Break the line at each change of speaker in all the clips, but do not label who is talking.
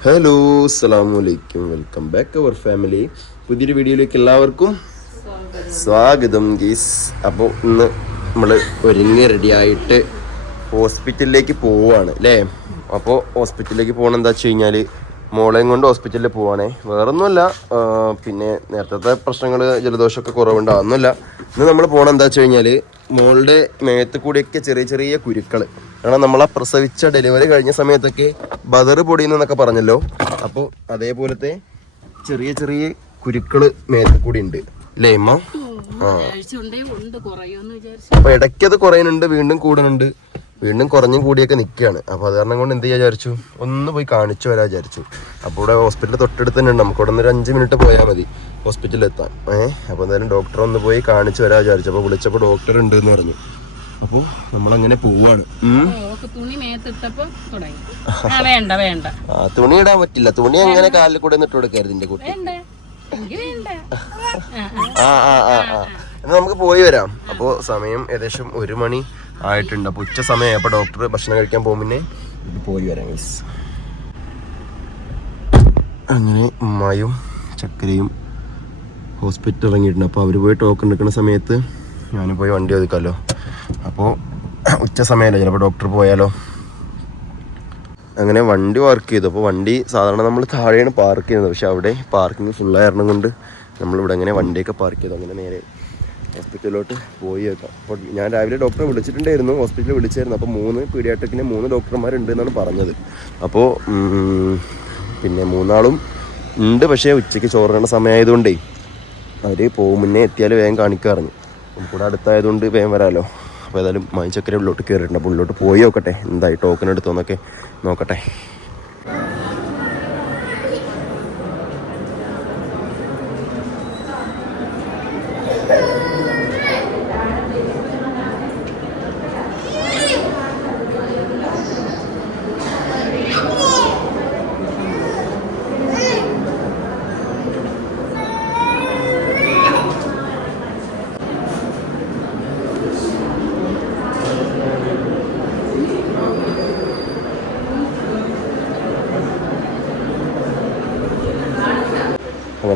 Hello അസ്സലാമു അലൈക്കും welcome back അവർ family പുതിയൊരു വീഡിയോയിലേക്ക് എല്ലാവർക്കും സ്വാഗതം ഗീസ് അപ്പോൾ ഇന്ന് നമ്മൾ ഒരുങ്ങി റെഡിയായിട്ട് ഹോസ്പിറ്റലിലേക്ക് പോവുകയാണ് അല്ലേ അപ്പോൾ ഹോസ്പിറ്റലിലേക്ക് പോകണം എന്താ വെച്ച് കഴിഞ്ഞാൽ മോളെയും കൊണ്ട് ഹോസ്പിറ്റലിൽ പോവാണേ. വേറൊന്നുമല്ല പിന്നെ നേരത്തെ പ്രശ്നങ്ങൾ ജലദോഷമൊക്കെ കുറവുണ്ട് അതൊന്നുമല്ല. ഇന്ന് നമ്മൾ പോകണം എന്താ വെച്ച് കഴിഞ്ഞാൽ മോളുടെ മേത്ത് കൂടിയൊക്കെ ചെറിയ ചെറിയ കുരുക്കൾ കാരണം നമ്മളെ പ്രസവിച്ച ഡെലിവറി കഴിഞ്ഞ സമയത്തൊക്കെ ബദർ പൊടിയുന്നൊക്കെ പറഞ്ഞല്ലോ. അപ്പോൾ അതേപോലത്തെ ചെറിയ ചെറിയ കുരുക്കൾ മേത്ത് കൂടി ഉണ്ട്. അല്ലേ അമ്മ ആ. അപ്പൊ ഇടയ്ക്കത് കുറയുന്നുണ്ട് വീണ്ടും കൂടുന്നുണ്ട്. വീണ്ടും കുറഞ്ഞും കൂടിയൊക്കെ നിൽക്കുകയാണ് അപ്പോൾ അത് കാരണം കൊണ്ട് എന്ത് ചെയ്യാൻ വിചാരിച്ചു? ഒന്ന് പോയി കാണിച്ചു വരാൻ വിചാരിച്ചു. അപ്പോൾ ഇവിടെ ഹോസ്പിറ്റൽ തൊട്ടടുത്ത് തന്നെ ഉണ്ട്. നമുക്ക് ഇവിടെ നിന്ന് ഒരു അഞ്ച് മിനിറ്റ് പോയാൽ മതി ഹോസ്പിറ്റലിൽ എത്താൻ. ഏഹ് അപ്പോൾ എന്തായാലും ഡോക്ടർ ഒന്ന് പോയി കാണിച്ചു വരാൻ വിചാരിച്ചു. അപ്പോൾ വിളിച്ചപ്പോൾ ഡോക്ടർ ഉണ്ട് എന്ന് പറഞ്ഞു. അപ്പോൾ നമ്മളങ്ങനെ പോവാണ്.
തുണി
ഇടാൻ പറ്റില്ല. തുണി അങ്ങനെ കാലിൽ കൂടെ ഇട്ട് കൊടുക്കരുത് എന്റെ കുട്ടി.
ആ, ആ.
ആ ആ. ആ നമുക്ക് പോയി വരാം. അപ്പോൾ സമയം ഏകദേശം ഒരു മണി ആയിട്ടുണ്ട്. അപ്പോൾ ഉച്ച സമയം. അപ്പോൾ ഡോക്ടർ ഭക്ഷണം കഴിക്കാൻ പോകുമ്പോൾ പോയി വരാം മീൻസ് അങ്ങനെ ഉമ്മായും ചക്കരയും ഹോസ്പിറ്റൽ ഇറങ്ങിയിട്ടുണ്ട്. അപ്പോൾ അവർ പോയി ടോക്കൺ എടുക്കുന്ന സമയത്ത് ഞാൻ പോയി വണ്ടി ഒതുക്കാമല്ലോ അപ്പോൾ ഉച്ച സമയമല്ലേ ചിലപ്പോൾ ഡോക്ടർ പോയാലോ. അങ്ങനെ വണ്ടി വർക്ക് ചെയ്തു. അപ്പോൾ വണ്ടി സാധാരണ നമ്മൾ താഴെയാണ് പാർക്ക് ചെയ്യുന്നത്. പക്ഷേ അവിടെ പാർക്കിംഗ് ഫുള്ളായിരുന്നു കൊണ്ട് നമ്മളിവിടെ അങ്ങനെ വണ്ടിയൊക്കെ പാർക്ക് ചെയ്തു. അങ്ങനെ നേരെ ഹോസ്പിറ്റലിലോട്ട് പോയി വെക്കാം അപ്പോൾ ഞാൻ രാവിലെ ഡോക്ടറെ വിളിച്ചിട്ടുണ്ടായിരുന്നു ഹോസ്പിറ്റലിൽ വിളിച്ചായിരുന്നു. അപ്പോൾ മൂന്ന് പീഡിയാട്രിക്കിന് മൂന്ന് ഡോക്ടർമാരുണ്ട് എന്നാണ് പറഞ്ഞത്. അപ്പോൾ പിന്നെ മൂന്നാളും ഉണ്ട്. പക്ഷേ ഉച്ചയ്ക്ക് ചോറിനേണ്ട സമയമായതുകൊണ്ടേ അവർ പോകും മുന്നേ എത്തിയാൽ വേഗം കാണിക്കാറുണ്ട് കൂടെ അടുത്തായതുകൊണ്ട് വേഗം വരാമല്ലോ അപ്പോൾ ഏതായാലും മൈച്ചക്കര ഉള്ളിലോട്ട് കയറിയിട്ടുണ്ട്. അപ്പോൾ ഉള്ളിലോട്ട് പോയി നോക്കട്ടെ. എന്തായി ടോക്കൺ എടുത്തോന്നൊക്കെ നോക്കട്ടെ.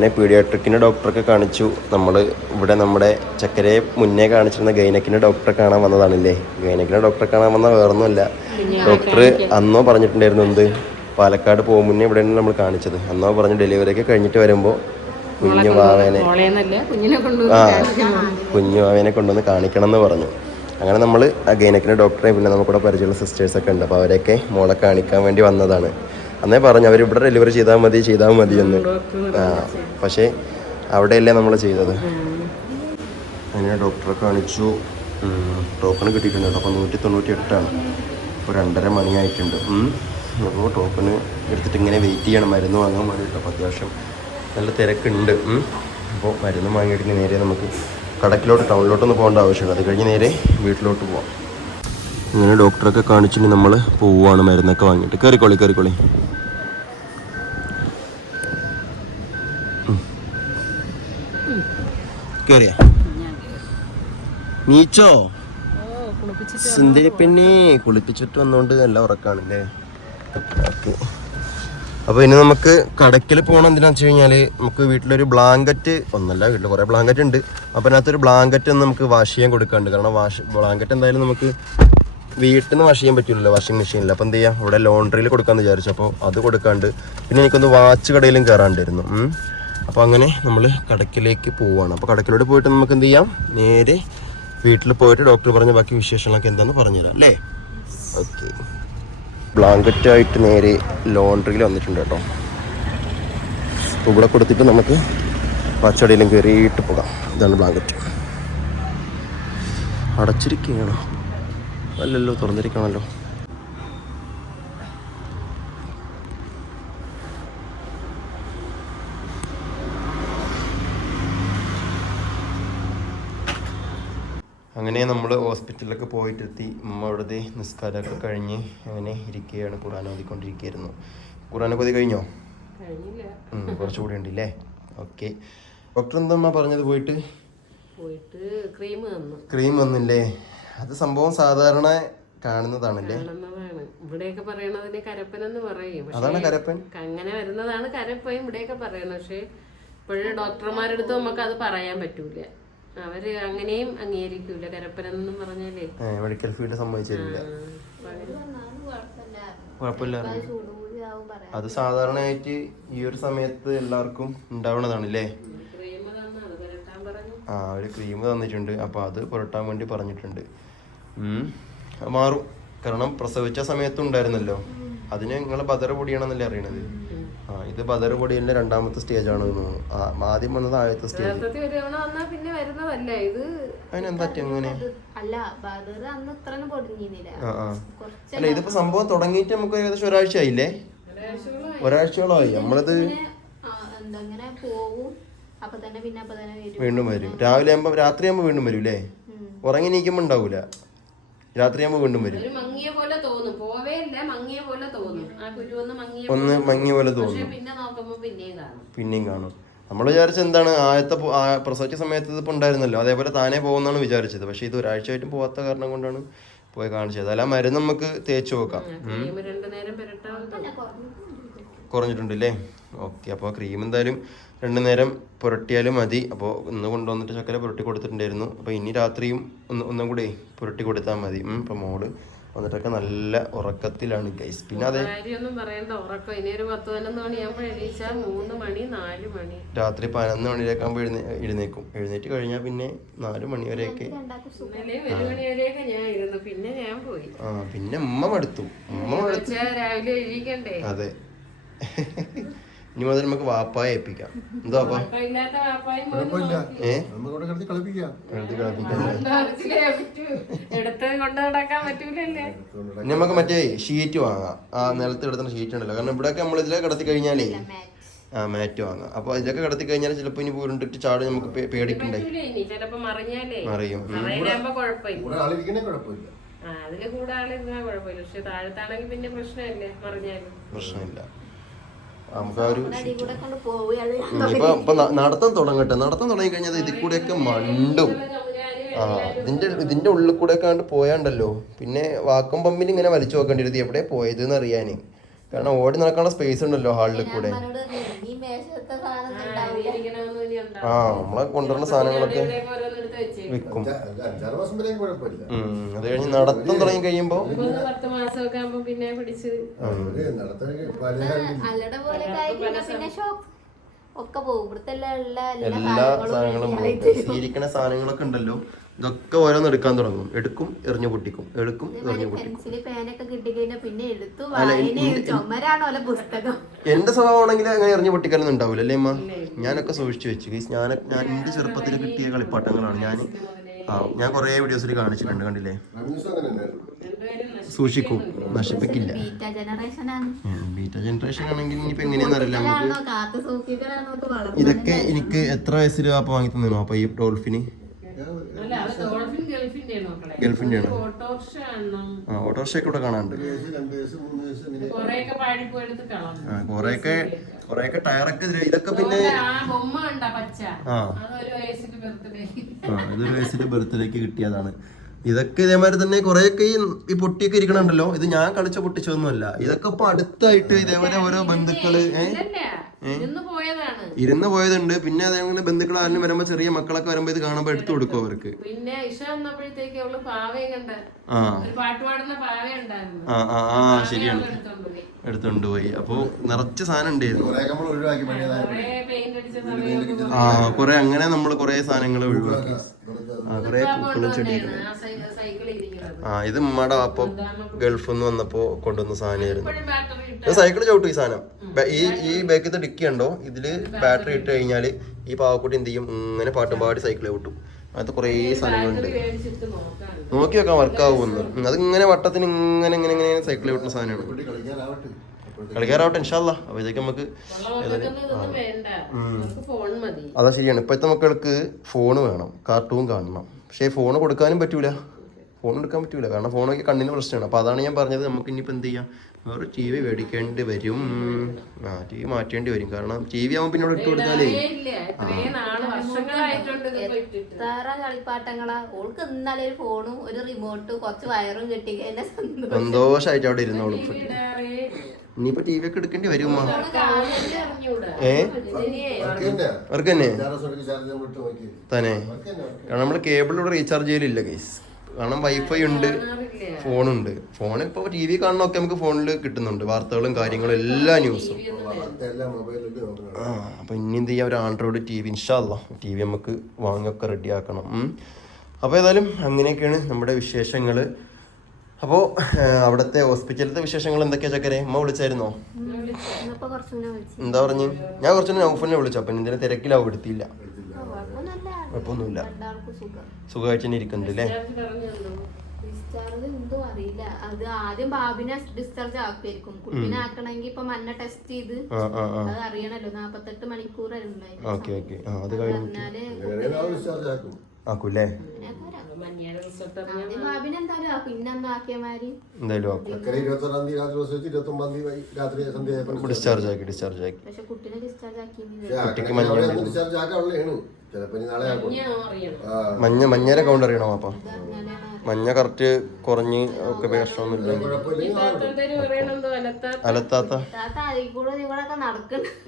അങ്ങനെ പീഡിയാട്രിക്കിന്റെ ഡോക്ടറൊക്കെ കാണിച്ചു. നമ്മൾ ഇവിടെ നമ്മുടെ ചക്കരയെ മുന്നേ കാണിച്ചിരുന്ന ഗൈനക്കിന്റെ ഡോക്ടറെ കാണാൻ വന്നതാണല്ലേ? ഗൈനക്കിന്റെ ഡോക്ടറെ കാണാൻ വന്ന വേറൊന്നുമല്ല. ഡോക്ടർ അന്നോ പറഞ്ഞിട്ടുണ്ടായിരുന്നു എന്ത്? പാലക്കാട് പോകും മുന്നേ ഇവിടെയാണ് നമ്മൾ കാണിച്ചത്. അന്നോ പറഞ്ഞു ഡെലിവറി ഒക്കെ കഴിഞ്ഞിട്ട് വരുമ്പോൾ കുഞ്ഞു വാവേനെ ആ കുഞ്ഞു വാവേനെ കൊണ്ടുവന്ന് കാണിക്കണം എന്ന് പറഞ്ഞു. അങ്ങനെ നമ്മൾ ആ ഗൈനക്കിന്റെ ഡോക്ടറെ പിന്നെ നമുക്കിവിടെ പരിചയമുള്ള സിസ്റ്റേഴ്സൊക്കെ ഉണ്ട്. അപ്പോൾ അവരെയൊക്കെ മോളെ കാണിക്കാൻ വേണ്ടി വന്നതാണ്. അന്നേ പറഞ്ഞു അവർ ഇവിടെ ഡെലിവറി ചെയ്താൽ മതി ചെയ്താൽ മതി എന്ന്. ആ പക്ഷേ അവിടെയല്ലേ നമ്മൾ ചെയ്തത്. അങ്ങനെ ഡോക്ടറെ കാണിച്ചു. ടോക്കൺ കിട്ടിയിട്ടുണ്ട് കേട്ടോ. അപ്പോൾ നൂറ്റി തൊണ്ണൂറ്റി എട്ടാണ് ഇപ്പോൾ രണ്ടര മണിയായിട്ടുണ്ട്. ആയിട്ടുണ്ട് അപ്പോൾ ടോക്കൺ എടുത്തിട്ട് ഇങ്ങനെ വെയിറ്റ് ചെയ്യണം. മരുന്ന് വാങ്ങാൻ വേണ്ടിയിട്ട്. അപ്പോൾ അത്യാവശ്യം നല്ല തിരക്കുണ്ട്. അപ്പോൾ മരുന്ന് വാങ്ങിയിട്ട് നേരെ നമുക്ക് കടക്കിലോട്ട് ടൗണിലോട്ടൊന്ന് പോകേണ്ട ആവശ്യമുണ്ട് അത് കഴിഞ്ഞ് നേരെ വീട്ടിലോട്ട് പോവാം. ഇങ്ങനെ ഡോക്ടറൊക്കെ കാണിച്ചിട്ട് നമ്മൾ പോവുകയാണ് മരുന്നൊക്കെ വാങ്ങിയിട്ട്. കയറിക്കോളി കയറിക്കോളി നീച്ചോ? സുന്ദരി പെണ്ണെ കുളിപ്പിച്ചിട്ട് വന്നോണ്ട് നല്ല ഉറക്കാണല്ലേ? ഓക്കെ. അപ്പോൾ ഇനി നമുക്ക് കടക്കിൽ പോകണം എന്തിനാന്ന് വെച്ച് കഴിഞ്ഞാൽ നമുക്ക് വീട്ടിലൊരു ബ്ലാങ്കറ്റ് ഒന്നല്ല വീട്ടിൽ കുറേ ബ്ലാങ്കറ്റ് ഉണ്ട്. അപ്പോൾ അതിനകത്തൊരു ബ്ലാങ്കറ്റ് ഒന്ന് നമുക്ക് വാഷ് ചെയ്യാൻ കൊടുക്കാണ്ട് കാരണം വാഷ് ബ്ലാങ്കറ്റ് എന്തായാലും നമുക്ക് വീട്ടിൽ നിന്ന് വാഷ് ചെയ്യാൻ പറ്റില്ലല്ലോ വാഷിംഗ് മെഷീനിൽ അപ്പോൾ എന്ത് ചെയ്യാം ഇവിടെ ലോണ്ടറിയിൽ കൊടുക്കാമെന്ന് വിചാരിച്ചു. അപ്പോൾ അത് കൊടുക്കാണ്ട് പിന്നെ എനിക്കൊന്ന് വാച്ച് കടയിലും കയറാണ്ടായിരുന്നു. അപ്പോൾ അങ്ങനെ നമ്മൾ കടക്കിലേക്ക് പോവുകയാണ് അപ്പോൾ കടക്കിലോട്ട് പോയിട്ട് നമുക്ക് എന്ത് ചെയ്യാം നേരെ വീട്ടിൽ പോയിട്ട് ഡോക്ടർ പറഞ്ഞ ബാക്കി വിശേഷങ്ങളൊക്കെ എന്താണെന്ന് പറഞ്ഞുതരാം അല്ലേ? ഓക്കെ. ബ്ലാങ്കറ്റായിട്ട് നേരെ ലോണ്ടറിയിൽ വന്നിട്ടുണ്ട് കേട്ടോ. അപ്പോൾ ഇവിടെ കൊടുത്തിട്ട് നമുക്ക് പച്ചടിയിലും കയറിയിട്ട് പോകാം. ഇതാണ് ബ്ലാങ്കറ്റ് അടച്ചിരിക്കുകയാണോ അല്ലല്ലോ തുറന്നിരിക്കണമല്ലോ. അങ്ങനെ നമ്മൾ ഹോസ്പിറ്റലിലൊക്കെ പോയിട്ടെത്തി. ഉമ്മ അവിടുത്തെ നിസ്കാരമൊക്കെ കഴിഞ്ഞ് അങ്ങനെ ഇരിക്കുകയാണ്. ഖുറാൻ ഓതിക്കൊണ്ടിരിക്കുകയായിരുന്നു. ഖുറാനൊക്കെ ഓതി കഴിഞ്ഞോ? കുറച്ചുകൂടി ഉണ്ടല്ലേ? ഓക്കെ. ഡോക്ടർ എന്താ പറഞ്ഞത് പോയിട്ട്?
പോയിട്ട് ക്രീം തന്നു.
ക്രീം വന്നില്ലേ അത് സംഭവം സാധാരണ കാണുന്നതാണല്ലേ?
കാണുന്നതാണ്. ഇവിടെയൊക്കെ കരപ്പൻ എന്ന് പറയും. പക്ഷേ
അതാണ് കരപ്പൻ.
അങ്ങനെ വരുന്നതാണ് കരപ്പൻ ഇവിടെയൊക്കെ പറയുന്നത്. പക്ഷെ ഇപ്പോഴും ഡോക്ടർമാരെടുത്ത് നമുക്ക് അത് പറയാൻ പറ്റൂല. അവർ അങ്ങനെയും അംഗീകരിക്കൂല കരപ്പനെന്നും പറഞ്ഞാലേ.
മെഡിക്കൽ ഫീൽഡ് സമ്മതിച്ചില്ല
ആ,
കുഴപ്പമില്ല
കുഴപ്പമില്ല.
കൂടി ആവും പറയാം
അത് സാധാരണയായിട്ട് ഈ ഒരു സമയത്ത് എല്ലാവർക്കും ഉണ്ടാവണതാണ് അല്ലേ
ക്രീം തന്നാണ് പുരട്ടാൻ പറഞ്ഞു
ആ ഒരു ക്രീം തന്നിട്ടുണ്ട്. അപ്പോൾ അത് പുരട്ടാൻ വേണ്ടി പറഞ്ഞിട്ടുണ്ട്. മാറും. കാരണം പ്രസവിച്ച സമയത്തുണ്ടായിരുന്നല്ലോ അതിന് നിങ്ങൾ ബദർ പൊടിയാണെന്നല്ലേ അറിയണത്? ആ ഇത് ബദർ പൊടിയുടെ രണ്ടാമത്തെ സ്റ്റേജ് ആണ് തോന്നുന്നു. ആദ്യം വന്നത് ആദ്യത്തെ സ്റ്റേജ്
പിന്നെ വരുന്നതല്ല ഇത്?
അതിനെന്താ അങ്ങനെ?
അല്ല
ഇതിപ്പോ സംഭവം തുടങ്ങിയിട്ട് നമുക്ക് ഏകദേശം ഒരാഴ്ച ആയില്ലേ
ഒരാഴ്ചയോളം
ഒരാഴ്ചയോളമായി. നമ്മളിത്
ഇങ്ങനെ, ആ, എന്താ ഇങ്ങനെ പോവും അപ്പൊ തന്നെ പിന്നെ അപ്പൊ തന്നെ വരും
വീണ്ടും വരും. രാവിലെ ആകുമ്പോൾ രാത്രി ആകുമ്പോൾ വീണ്ടും വരും അല്ലേ ഉറങ്ങി നീക്കുമ്പോൾ ഉണ്ടാവൂല. രാത്രി ആകുമ്പോൾ വീണ്ടും വരും.
ഒരു മങ്ങിയ പോലെ തോന്നും. പോവേ ഇല്ല മങ്ങിയ പോലെ തോന്നും. ആ കുരു ഒന്ന് മങ്ങിയ
ഒന്ന് മങ്ങിയ പോലെ തോന്നും.
പിന്നെ നോക്കുമ്പോ പിന്നെയും കാണും.
പിന്നെയും കാണും. നമ്മൾ വിചാരിച്ച എന്താണ്? ആദ്യത്തെ പ്രസവിച്ച സമയത്ത് ഇതിപ്പോൾ ഉണ്ടായിരുന്നല്ലോ. അതേപോലെ താനേ പോകുന്നതാണ് വിചാരിച്ചത്. പക്ഷേ ഇത് ഒരാഴ്ചയായിട്ടും പോകാത്ത കാരണം കൊണ്ടാണ് പോയി കാണിച്ചത്. അല്ല മരുന്ന് നമുക്ക് തേച്ച് നോക്കാം. കുറഞ്ഞിട്ടുണ്ട് അല്ലേ ഓക്കെ അപ്പോൾ ക്രീം എന്തായാലും രണ്ട് നേരം പുരട്ടിയാലും മതി. അപ്പോൾ ഇന്ന് കൊണ്ടുവന്നിട്ട് ചക്കര പുരട്ടി കൊടുത്തിട്ടുണ്ടായിരുന്നു. അപ്പോൾ ഇനി രാത്രിയും ഒന്ന് ഒന്നും കൂടി പുരട്ടി കൊടുത്താൽ മതി. ഇപ്പം മോൾ വന്നിട്ടൊക്കെ നല്ല ഉറക്കത്തിലാണ് ഗൈസ് പിന്നെ അതെ
പതിനൊന്ന്
രാത്രി പതിനൊന്ന് മണിയിലേക്കാകുമ്പോൾ എഴുന്നേ എഴുന്നേക്കും. എഴുന്നേറ്റ് കഴിഞ്ഞാൽ പിന്നെ നാല് മണി വരെയൊക്കെ
രണ്ടാക്കും സുഖം
ഇന്നലെ ഒരു ഞാൻ ഇരുന്നു. പിന്നെ ഞാൻ പോയി.
ആ പിന്നെ ഉമ്മ മടുത്തു. ഉമ്മ മടുത്തു.
രാവിലെ
അതെ. ഇനി മുതൽ നമുക്ക് വാപ്പായ ഏൽപ്പിക്കാം. എന്തോ അപ്പ നമുക്ക് മറ്റേ ഷീറ്റ് വാങ്ങാം. ആ നിലത്ത് കിടത്തുന്ന ഷീറ്റ് ഉണ്ടല്ലോ. കാരണം ഇവിടെയൊക്കെ നമ്മൾ ഇതിലൊക്കെ കിടത്തി കഴിഞ്ഞാലേ ആ മാറ്റ് വാങ്ങാം. അപ്പൊ ഇതിലൊക്കെ കിടത്തി കഴിഞ്ഞാൽ ചിലപ്പോ ഇനി ഉരുണ്ടിട്ട് ചാട് നമുക്ക് പേടിക്കണ്ടേ?
മറിയും. പ്രശ്നമില്ല.
നമുക്ക് ആ ഒരു ഇനിയിപ്പോ ഇപ്പൊ നടത്തം തുടങ്ങട്ടെ. നടത്തം തുടങ്ങി കഴിഞ്ഞാൽ ഇതിൽ കൂടെയൊക്കെ മണ്ടും. ആ ഇതിന്റെ ഇതിന്റെ ഉള്ളിൽ കൂടെ ഒക്കെ കണ്ട് പോയാണ്ടല്ലോ. പിന്നെ വാക്കം പമ്പിൽ ഇങ്ങനെ വലിച്ചു നോക്കേണ്ടി വരും. എവിടെ പോയത് എന്ന് അറിയാന്. കാരണം ഓടി നടക്കാനുള്ള സ്പേസ് ഉണ്ടല്ലോ ഹാളിൽ കൂടെ. ആ നമ്മളെ കൊണ്ടുവരുന്ന സാധനങ്ങളൊക്കെ. വിൽക്കും. അത് കഴിഞ്ഞ് നടത്തം തുടങ്ങി കഴിയുമ്പോ
പത്ത് മാസമൊക്കെ ആകുമ്പോ പിന്നെ പിടിച്ച്
പോലെ
കഴിഞ്ഞാൽ പിന്നെ ഷോപ്പ് ഒക്കെ പോകും. ഇവിടുത്തെ എല്ലാ
സാധനങ്ങളും ഇരിക്കുന്ന സാധനങ്ങളൊക്കെ ഉണ്ടല്ലോ. ഇതൊക്കെ ഓരോന്ന് എടുക്കാൻ തുടങ്ങും. എടുക്കും എറിഞ്ഞു പൊട്ടിക്കും. എടുക്കും എറിഞ്ഞു പൊട്ടിക്കും. എന്റെ സ്വഭാവമാണെങ്കിൽ അങ്ങനെ എറിഞ്ഞു പൊട്ടിക്കാനൊന്നും ഉണ്ടാവില്ല അല്ലേ അമ്മ ഞാനൊക്കെ സൂക്ഷിച്ചു വെച്ചു. ഗൈസ് ഞാൻ ഞാൻ എന്റെ ചെറുപ്പത്തിൽ കിട്ടിയ കളിപ്പാട്ടങ്ങളാണ്. ഞാൻ ആ ഞാൻ കുറേ വീഡിയോസിൽ കാണിച്ചിട്ടുണ്ട് കണ്ടില്ലേ? സൂക്ഷിക്കും. നശിപ്പിക്കില്ല.
ബീറ്റ ജനറേഷൻ ആണ്.
ബീറ്റ ജനറേഷൻ ആണെങ്കിൽ ഇനിയിപ്പോ എങ്ങനെയാണെന്ന് അറിയില്ല. നമുക്ക് ഇതൊക്കെ എനിക്ക് എത്ര വയസ്സിൽ വാപ്പ വാങ്ങി തന്നു അപ്പൊ ഈ ഡോൾഫിന്?
ഗൾഫിന്റെ
ആണ്
ഓട്ടോറിക്ഷ
ഓട്ടോറിക്ഷയൊക്കെ ഇവിടെ കാണാനുണ്ട്.
കൊറേയൊക്കെ
കൊറേയൊക്കെ കൊറേയൊക്കെ ടയറൊക്കെ ഇതൊക്കെ പിന്നെ
ആ ബൊമ്മ കണ്ട പച്ച.
ആ.
അതൊരു വയസ്സിന്റെ ബർത്ത്ഡേ
ആ ഇതൊരു വയസ്സിന്റെ ബർത്ത്ഡേക്ക് കിട്ടിയതാണ്. ഇതൊക്കെ ഇതേമാതിരി തന്നെ കുറെയൊക്കെ ഈ ഈ പൊട്ടിയൊക്കെ ഇരിക്കണുണ്ടല്ലോ. ഇത് ഞാൻ കളിച്ച പൊട്ടിച്ചതൊന്നുമല്ല. ഇതൊക്കെ ഇപ്പൊ അടുത്തായിട്ട് ഇതേപോലെ ഓരോ ബന്ധുക്കൾ ഏ?
ഇതല്ല ഇന്ന് പോയതാണ്
ഇരുന്ന് പോയതുണ്ട്. പിന്നെ അതേ ബന്ധുക്കൾ ആരും വരുമ്പോ ചെറിയ മക്കളൊക്കെ വരുമ്പോ ഇത് കാണുമ്പോ എടുത്തു കൊടുക്കും അവർക്ക്.
പിന്നെ ഇഷ വന്നപ്പോഴത്തേക്ക് അവൾ പാവയും കണ്ട.
ആ.
ഒരു പാട്ട് പാടുന്ന പാവ ഉണ്ടായിരുന്നു
ആ ആ ആ ശരിയാണ്.
എടുത്തോണ്ട് പോയി.
അപ്പൊ നിറച്ച സാധനം ഉണ്ടായിരുന്നു. ആ കൊറേ അങ്ങനെ നമ്മൾ കൊറേ സാധനങ്ങൾ ഒഴിവാക്കി. കുറെ പൂക്കളും ചെടികളും
ആ സൈക്കിൾ ഇരിക്കുന്നത്.
ആ ഇത് ഉമ്മയുടെ അപ്പൊ ഗൾഫിൽ നിന്ന് വന്നപ്പോ കൊണ്ടുവന്ന സാധനമായിരുന്നു. സൈക്കിൾ ചവിട്ടും ഈ സാധനം. ഈ ഈ ബാക്കിത്തെ ഡിക്കി ഉണ്ടോ ഇതിൽ ബാറ്ററി ഇട്ട് കഴിഞ്ഞാൽ ഈ പാവക്കുട്ടി എന്ത് ചെയ്യും? ഇങ്ങനെ പാട്ടും പാടി സൈക്കിൾ ചവിട്ടും. അങ്ങനത്തെ കുറേ സാധനങ്ങളുണ്ട്. നോക്കി വെക്കാൻ വർക്ക് ആവുമെന്ന്. അത് ഇങ്ങനെ വട്ടത്തിന് ഇങ്ങനെ ഇങ്ങനെ ഇങ്ങനെ സൈക്കിൾ ചവിട്ടുന്ന സാധനമാണ്. കളിക്കാറാവട്ടെ ഇൻഷാല്ല അപ്പൊ ഇതൊക്കെ നമുക്ക്
ഉള്ള ഇതൊന്നും വേണ്ട. അവർക്ക് ഫോൺ മതി.
അതാ ശരിയാണ്. ഇപ്പോഴത്തെ മക്കൾക്ക് ഫോൺ വേണം. കാർട്ടൂൺ കാണണം. പക്ഷേ ഫോൺ കൊടുക്കാനും പറ്റൂല. ഫോൺ എടുക്കാൻ പറ്റൂല. കാരണം ഫോണൊക്കെ കണ്ണിന് പ്രശ്നമാണ്. അപ്പോൾ അതാണ് ഞാൻ പറഞ്ഞത്. നമുക്ക് ഇനിയിപ്പോൾ എന്ത് ചെയ്യാം? വേറെ ടി വി മേടിക്കേണ്ടി വരും. ആ ടി വി മാറ്റേണ്ടി വരും. കാരണം ടി വി ആവുമ്പോൾ പിന്നെ ഇട്ട് കൊടുത്താലേ.
എത്ര കളിപ്പാട്ടങ്ങളാ. ഓൾക്ക് ഇന്നലെ ഒരു ഫോണും ഒരു റിമോട്ടും കുറച്ച് വയറും കിട്ടി എന്നെ സന്തോഷം.
സന്തോഷമായിട്ട് അവിടെ ഇരുന്നോളും. ഇനിയിപ്പോ ടി വി ഒക്കെ എടുക്കേണ്ടി
വരുമോ?
ഏ?
ഇതിനെ
വർക്ക് തന്നെ
അവർക്ക് തന്നെ. തന്നെ കാരണം നമ്മൾ കേബിളിലൂടെ റീചാർജ് ചെയ്യലില്ല ഗൈസ് കാരണം വൈഫൈ ഉണ്ട് ഫോണുണ്ട്. ഫോൺ ഇപ്പോൾ ടി വി കാണണമൊക്കെ നമുക്ക് ഫോണിൽ കിട്ടുന്നുണ്ട്. വാർത്തകളും കാര്യങ്ങളും എല്ലാ ന്യൂസും ആ അപ്പോൾ ഇനി എന്ത് ചെയ്യാം? ഒരു ആൻഡ്രോയിഡ് ടി വി ഇൻഷാല്ല ടി വി നമുക്ക് വാങ്ങിയൊക്കെ റെഡി ആക്കണം. അപ്പൊ അപ്പോൾ ഏതായാലും അങ്ങനെയൊക്കെയാണ് നമ്മുടെ വിശേഷങ്ങൾ അപ്പോൾ അവിടത്തെ ഹോസ്പിറ്റലിലത്തെ വിശേഷങ്ങൾ എന്തൊക്കെയാ ചക്കരെ? അമ്മ വിളിച്ചായിരുന്നോ? എന്താ പറഞ്ഞു? ഞാൻ കുറച്ചു നൗഫലിനെ വിളിച്ചു അപ്പം ഇതിനെ തിരക്കിലാവും എടുത്തില്ല
കുഴപ്പമൊന്നുമില്ല.
സുഖമായിട്ട് തന്നെ ഇരിക്കുന്നുണ്ട് അല്ലേ
ഡിസ്ചാർജ് എന്തോ അറിയില്ല. അത് ആദ്യം ബാബിനെ ഡിസ്ചാർജ് ആക്കുമായിരിക്കും കുട്ടീനെ ആക്കണമെങ്കിൽ ഇപ്പൊ മഞ്ഞ ടെസ്റ്റ് ചെയ്ത് അത് അറിയണല്ലോ. നാപ്പത്തെട്ട് മണിക്കൂർ
ആക്കൂല്ലേ? ഡിസ്ചാർജ് ആക്കി. ഡിസ്ചാർജ് ആക്കി.
കുട്ടിക്ക് കുട്ടീനെ ഡിസ്ചാർജ് ആക്കി
പക്ഷേ ആക്കണമെങ്കിൽ അവിടെ ഡിസ്ചാർജ് ചിലപ്പോൾ നാളെ ആക്കും.
ഞാൻ അറിയണം?
ആ
മഞ്ഞ മഞ്ഞേരെ കൗണ്ട് അറിയണോ അപ്പം? മഞ്ഞ കറക്റ്റ് കുറഞ്ഞ് ഒക്കെ പ്രശ്നമൊന്നുമില്ല. അലത്താത്ത?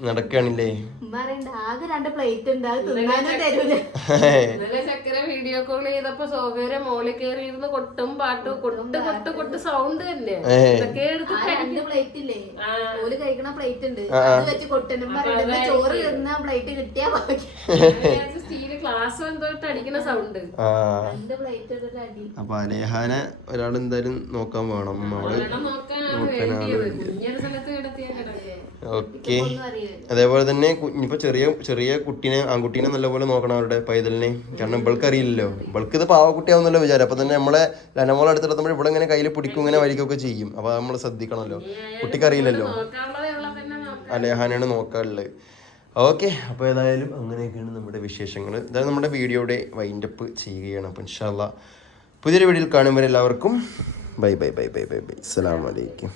നടക്കണില്ലേ? ആകെ രണ്ട് പ്ലേറ്റ് ഉണ്ട്
ചക്കര വീഡിയോ കോൾ ചെയ്തപ്പോ സൗകര്യം മോളിൽ കയറി ഇരുന്ന് കൊട്ടും പാട്ടും കൊട്ട് കൊട്ട് കൊട്ട് സൗണ്ട് തന്നെ.
പ്ലേറ്റ് ഇല്ലേ?
ആ.
ഓൽ കഴിക്കണ പ്ലേറ്റ് ഉണ്ട്. അത് വെച്ച് കൊട്ടനും പറയണ്ട. ചോറ് തിന്ന പ്ലേറ്റ് കിട്ടിയാ ബാക്കി.
സ്റ്റീൽ ഗ്ലാസ് എന്തോ അടിക്കുന്ന സൗണ്ട്
രണ്ട് പ്ലേറ്റ് അടി
അപ്പൊ അലേഹാനെ ഒരാൾ എന്തായാലും നോക്കാൻ വേണം.
നമ്മൾ
ഓക്കെ. അതേപോലെ തന്നെ ഇപ്പൊ ചെറിയ ചെറിയ കുട്ടീനെ ആൺകുട്ടീനെ നല്ലപോലെ നോക്കണം അവരുടെ പൈതലിനെ. കാരണം ഇവൾക്ക് അറിയില്ലല്ലോ. ഇവൾക്ക് ഇത് പാവക്കുട്ടിയാവുന്നല്ലോ വിചാരം. അപ്പൊ തന്നെ നമ്മളെ ലനമോളെ അടുത്തിടത്തുമ്പോൾ ഇവിടെ ഇങ്ങനെ കയ്യിൽ പിടിക്കും ഇങ്ങനെ വലിക്കുകയൊക്കെ ചെയ്യും. അപ്പൊ നമ്മൾ ശ്രദ്ധിക്കണമല്ലോ. കുട്ടിക്ക് അറിയില്ലല്ലോ. അലേഹാനാണ് നോക്കാനുള്ളത് ഓക്കെ. അപ്പോൾ ഏതായാലും അങ്ങനെയൊക്കെയാണ് നമ്മുടെ വിശേഷങ്ങൾ ഇതാണ് നമ്മുടെ വീഡിയോയുടെ വൈൻഡപ്പ് ചെയ്യുകയാണ്. അപ്പോൾ ഇൻഷാല്ല പുതിയൊരു വീഡിയോയിൽ കാണുമ്പോൾ എല്ലാവർക്കും bye bye bye bye bye bye. അസ്സലാമു അലൈക്കും.